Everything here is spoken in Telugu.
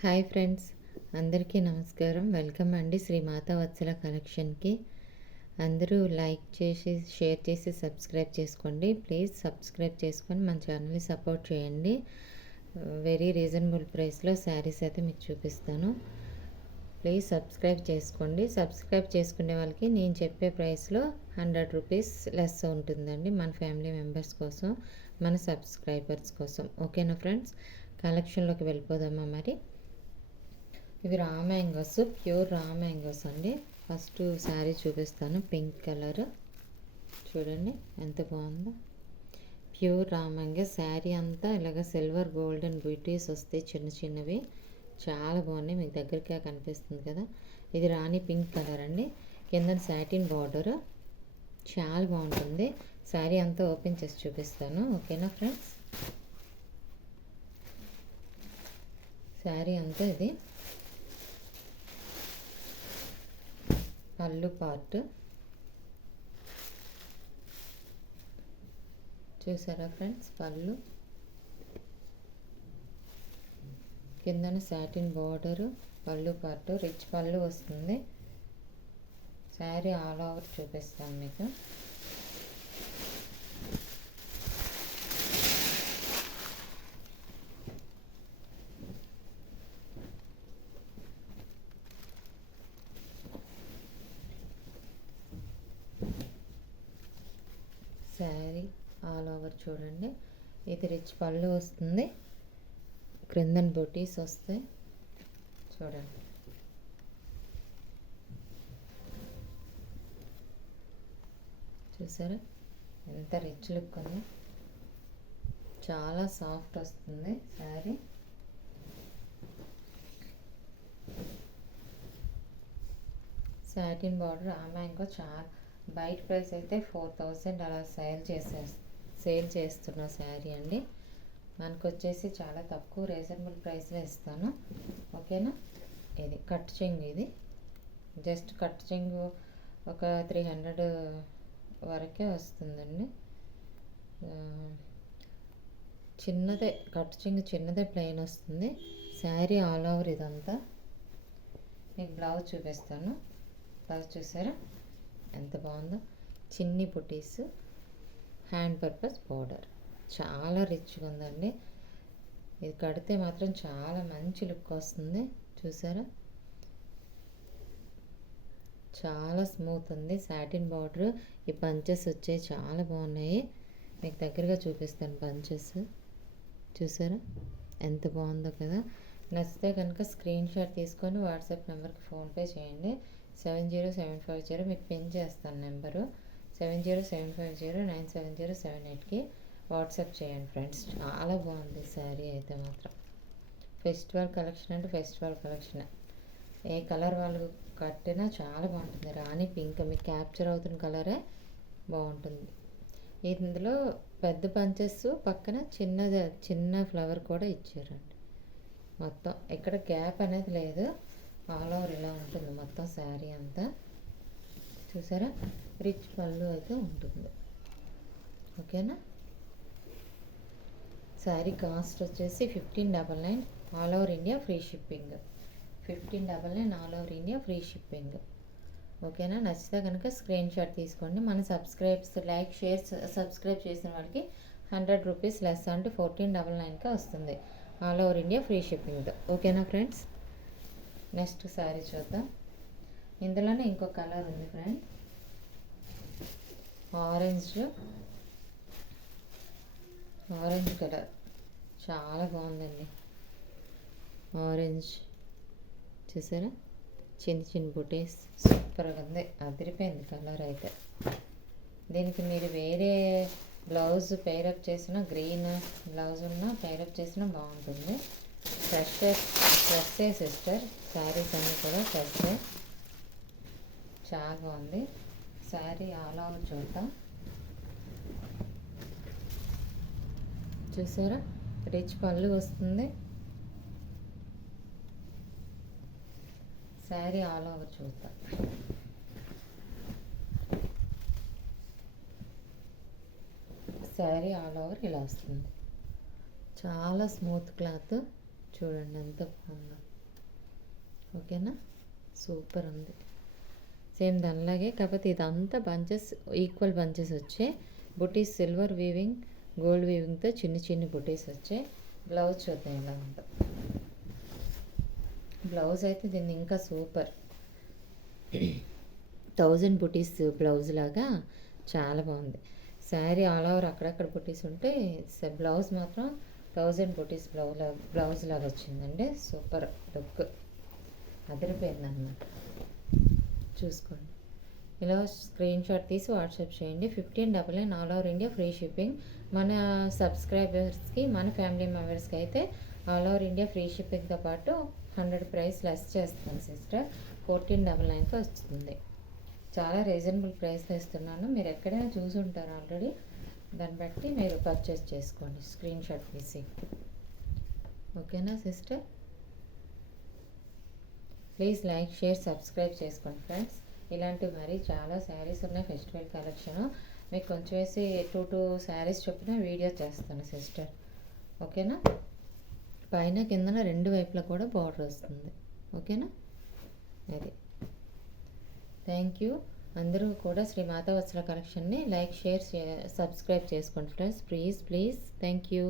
హాయ్ ఫ్రెండ్స్, అందరికీ నమస్కారం. వెల్కమ్ అండి శ్రీ మాతా వత్సల కలెక్షన్కి. అందరూ లైక్ చేసి షేర్ చేసి సబ్స్క్రైబ్ చేసుకోండి. ప్లీజ్ సబ్స్క్రైబ్ చేసుకొని మన ఛానల్ని సపోర్ట్ చేయండి. వెరీ రీజనబుల్ ప్రైస్లో శారీస్ అయితే మీకు చూపిస్తాను. ప్లీజ్ సబ్స్క్రైబ్ చేసుకోండి. సబ్స్క్రైబ్ చేసుకునే వాళ్ళకి నేను చెప్పే ప్రైస్లో 100 రూపీస్ లెస్ ఉంటుందండి, మన ఫ్యామిలీ మెంబర్స్ కోసం, మన సబ్స్క్రైబర్స్ కోసం. ఓకేనా ఫ్రెండ్స్, కలెక్షన్లోకి వెళ్ళిపోదామా మరి. ఇవి రా మ్యాంగోస్, ప్యూర్ రా మ్యాంగోస్ అండి. ఫస్ట్ శారీ చూపిస్తాను. పింక్ కలర్ చూడండి ఎంత బాగుందో. ప్యూర్ రా మ్యాంగో శారీ అంతా ఇలాగ సిల్వర్ గోల్డెన్ బ్యూటీస్ వస్తాయి, చిన్న చిన్నవి, చాలా బాగున్నాయి. మీకు దగ్గరగా కనిపిస్తుంది కదా. ఇది రాణి పింక్ కలర్ అండి. కింద సాటిన్ బార్డర్, చాలా బాగుంటుంది. శారీ అంతా ఓపెన్ చేసి చూపిస్తాను. ఓకేనా ఫ్రెండ్స్, శారీ అంతా ఇది పళ్ళు పార్ట్ చూసారా ఫ్రెండ్స్. పళ్ళు కిందన సాటిన్ బార్డరు, పళ్ళు పార్ట్ రిచ్ పళ్ళు వస్తుంది. శారీ ఆల్ ఓవర్ చూపిస్తాను మీకు. శారీ ఆల్ ఓవర్ చూడండి. ఇది రిచ్ పళ్ళు వస్తుంది, క్రిందన్ బొటీస్ వస్తాయి చూడండి. చూసారా ఎంత రిచ్ లుక్ ఉంది. చాలా సాఫ్ట్ వస్తుంది శారీ. సాటిన్ బార్డర్, ఆ మ్యాంగో చాలా బయట ప్రైస్ అయితే 4000 అలా సేల్ చేస్తున్న శారీ అండి. మనకు వచ్చేసి చాలా తక్కువ రీజనబుల్ ప్రైస్లో ఇస్తాను. ఓకేనా. ఇది కట్ చెంగు, ఇది జస్ట్ కట్ చెంగు ఒక 300 వరకే వస్తుందండి. చిన్నదే కట్ చెంగు, చిన్నదే ప్లెయిన్ వస్తుంది. శారీ ఆల్ ఓవర్ ఇదంతా. మీకు బ్లౌజ్ చూపిస్తాను. బ్లౌజ్ చూసారా ఎంత బాగుందో. చిన్ని బుటీస్, హ్యాండ్ పర్పస్ బార్డర్, చాలా రిచ్గా ఉందండి. ఇది కడితే మాత్రం చాలా మంచి లుక్ వస్తుంది. చూసారా చాలా స్మూత్ ఉంది. సాటిన్ బార్డర్, ఈ పంచెస్ వచ్చాయి, చాలా బాగున్నాయి. మీకు దగ్గరగా చూపిస్తాను పంచెస్. చూసారా ఎంత బాగుందో కదా. నచ్చితే కనుక స్క్రీన్ షాట్ తీసుకొని వాట్సాప్ నెంబర్కి ఫోన్పే చేయండి. 70750 మీకు పిన్ చేస్తాను నెంబరు. 70750970778కి వాట్సాప్ చేయండి ఫ్రెండ్స్. చాలా బాగుంది శారీ అయితే మాత్రం. ఫెస్టివల్ కలెక్షన్ అంటే ఫెస్టివల్ కలెక్షన్, ఏ కలర్ వాళ్ళు కట్టినా చాలా బాగుంటుంది. రాణి పింక్ మీకు క్యాప్చర్ అవుతున్న కలరే బాగుంటుంది. ఇందులో పెద్ద పంచెస్ పక్కన చిన్న ఫ్లవర్ కూడా ఇచ్చారండి. మొత్తం ఎక్కడ గ్యాప్ అనేది లేదు, ఆల్ ఓవర్ ఇలా ఉంటుంది మొత్తం శారీ అంతా. చూసారా రిచ్ పళ్ళు అయితే ఉంటుంది. ఓకేనా. శారీ కాస్ట్ వచ్చేసి 1599, all over India free shipping. 1599 all over India free shipping. ఓకేనా. నచ్చితే కనుక స్క్రీన్ షాట్ తీసుకోండి. మన లైక్ షేర్ సబ్స్క్రైబ్ చేసిన వాళ్ళకి 100 రూపీస్ లెస్ అంటే 1499కే వస్తుంది, ఆల్ ఓవర్ ఇండియా ఫ్రీ షిప్పింగ్తో. ఓకేనా ఫ్రెండ్స్. నెక్స్ట్ శారీ చూద్దాం. ఇందులోనే ఇంకో కలర్ ఉంది ఫ్రెండ్, ఆరెంజ్ కలర్, చాలా బాగుందండి. ఆరెంజ్ చూసారా, చిన్న చిన్న బుటీస్, సూపర్గా ఉంది, అదిరిపోయింది కలర్ అయితే. దీనికి మీరు వేరే బ్లౌజ్ పేరప్ చేసిన, గ్రీన్ బ్లౌజ్ ఉన్న పేరప్ చేసినా బాగుంటుంది. ఫ్రెష్షే సిస్టర్, శారీస్ అన్నీ కూడా ఫ్రెష్షే. చాలా బాగుంది శారీ ఆల్ ఓవర్ చూద్దాం. చూసారా రిచ్ పళ్ళు వస్తుంది. శారీ ఆల్ ఓవర్ చూద్దాం. శారీ ఆల్ ఓవర్ ఇలా వస్తుంది. చాలా స్మూత్ క్లాత్, చూడండి ఎంత బాగుందో. ఓకేనా, సూపర్ ఉంది. సేమ్ దానిలాగే, కాకపోతే ఇదంతా బంచెస్, ఈక్వల్ బంచెస్ వచ్చాయి. బుటీస్ సిల్వర్ వీవింగ్, గోల్డ్ వీవింగ్తో చిన్ని చిన్ని బుటీస్ వచ్చాయి. బ్లౌజ్ చూద్దాం ఇలా ఉందో. బ్లౌజ్ అయితే దీన్ని ఇంకా సూపర్ 1000 బుటీస్ బ్లౌజ్ లాగా చాలా బాగుంది. శారీ ఆల్ ఓవర్ అక్కడక్కడ బుటీస్ ఉంటే బ్లౌజ్ మాత్రం 1000 బుటీస్ బ్లౌజ్ లాగా వచ్చిందండి. సూపర్ లుక్ అదిరిపోయింది అన్నమాట. చూసుకోండి. ఇలా స్క్రీన్ షాట్ తీసి వాట్సాప్ చేయండి. 1599 all over India free shipping. మన సబ్స్క్రైబర్స్కి, మన ఫ్యామిలీ మెంబర్స్కి అయితే ఆల్ ఓవర్ ఇండియా ఫ్రీ షిప్పింగ్తో పాటు 100 ప్రైస్ లెస్ చేస్తాను సిస్టర్. 1499కి వస్తుంది. చాలా రీజనబుల్ ప్రైస్లో ఇస్తున్నాను. మీరు ఎక్కడైనా చూసి ఉంటారు ఆల్రెడీ. దాన్ని బట్టి మీరు పర్చేస్ చేసుకోండి స్క్రీన్ షాట్ తీసి. ఓకేనా sister? Please like, share, subscribe చేసుకోండి ఫ్రెండ్స్. ఇలాంటి మరీ చాలా శారీస్ ఉన్నాయి ఫెస్టివల్ కలెక్షను. మీకు కొంచెం వేసి 2 శారీస్ చొప్పున వీడియో చేస్తాను సిస్టర్. ఓకేనా? పైన కిందన 2 వైపులా కూడా బార్డర్ వస్తుంది. ఓకేనా? అది. Thank you. అందరూ కూడా శ్రీ మాతా వత్సల కలెక్షన్ని లైక్, షేర్, సబ్స్క్రైబ్ చేసుకోండి ఫ్రెండ్స్. Please thank you.